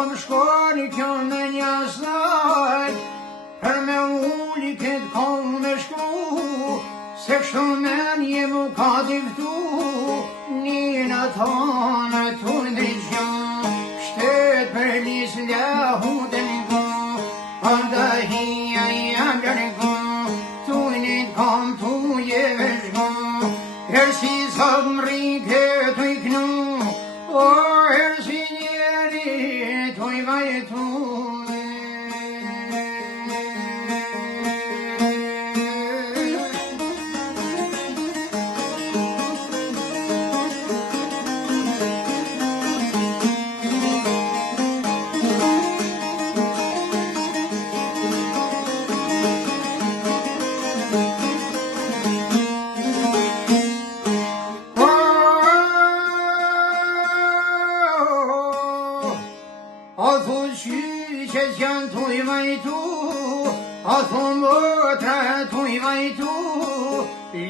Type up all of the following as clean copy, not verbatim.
po më shkoni kjo me një asaj, për me uli këtë kohë me shku, se kështu me një mu ka diftu, një në tonë të ndryqo, shtet për lisë lahu të ngu, përda hia jam lërgu, tu një kam tu jeve shgu, kërsi sa më rike të i knu, o hersi njeri të i vajtu.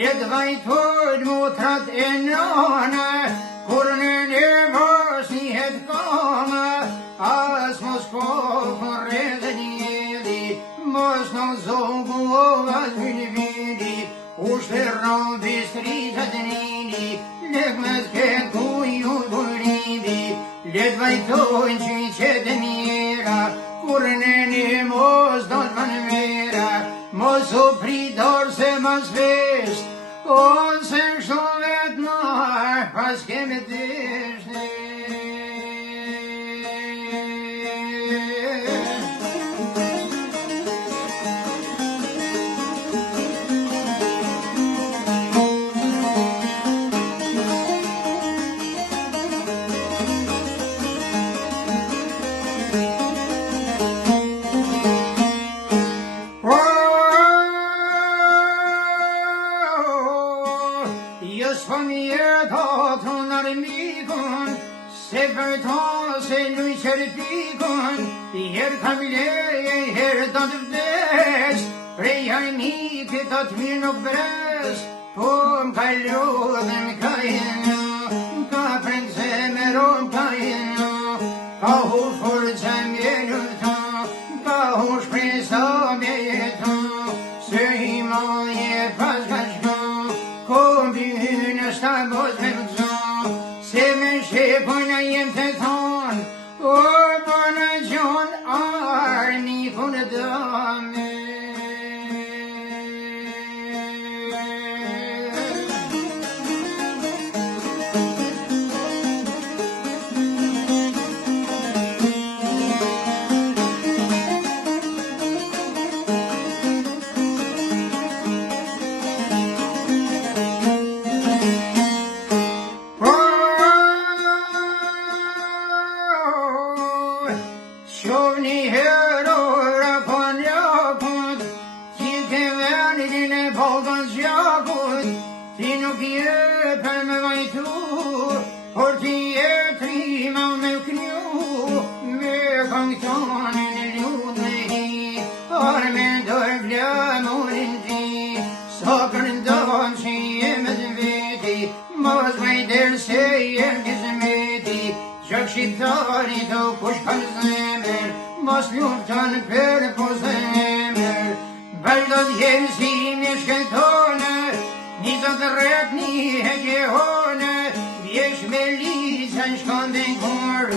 Let vajtër motrat e nëna, kur në nevës njët kama, as mos kohën redhe njëdi, mos në zogu o vazhën vidi, ushtë rëmë bistritat njëni, let me t'ket kuju dhuribi, let vajtojnë që i qëtë mira, kur në nevës do të më mera, mos u pridor se mas vesht, o se shto vetë marë, pas keme deshte. Se për ta se luj qërpikon, herë kam leje, herë do të vdes, prej armikit të të mirë nuk bres, po m'ka lodhe m'ka jenu, m'ka prek zemero m'ka jenu, ka hu forca mjenu të, ka hu shpresa mjetu, se imaje pas ka shku, ko mbyhyn është ta mos me vëzon, se me shepojnë a jem të thonë, o për në gjonë armi për në dame. Shqiptari do kush kanë zemër, mos luftën për po zemër, vazhdo t'jem si me shkëtone, një do të rrep një hegje hone, vjesh me lica në shkondin kur,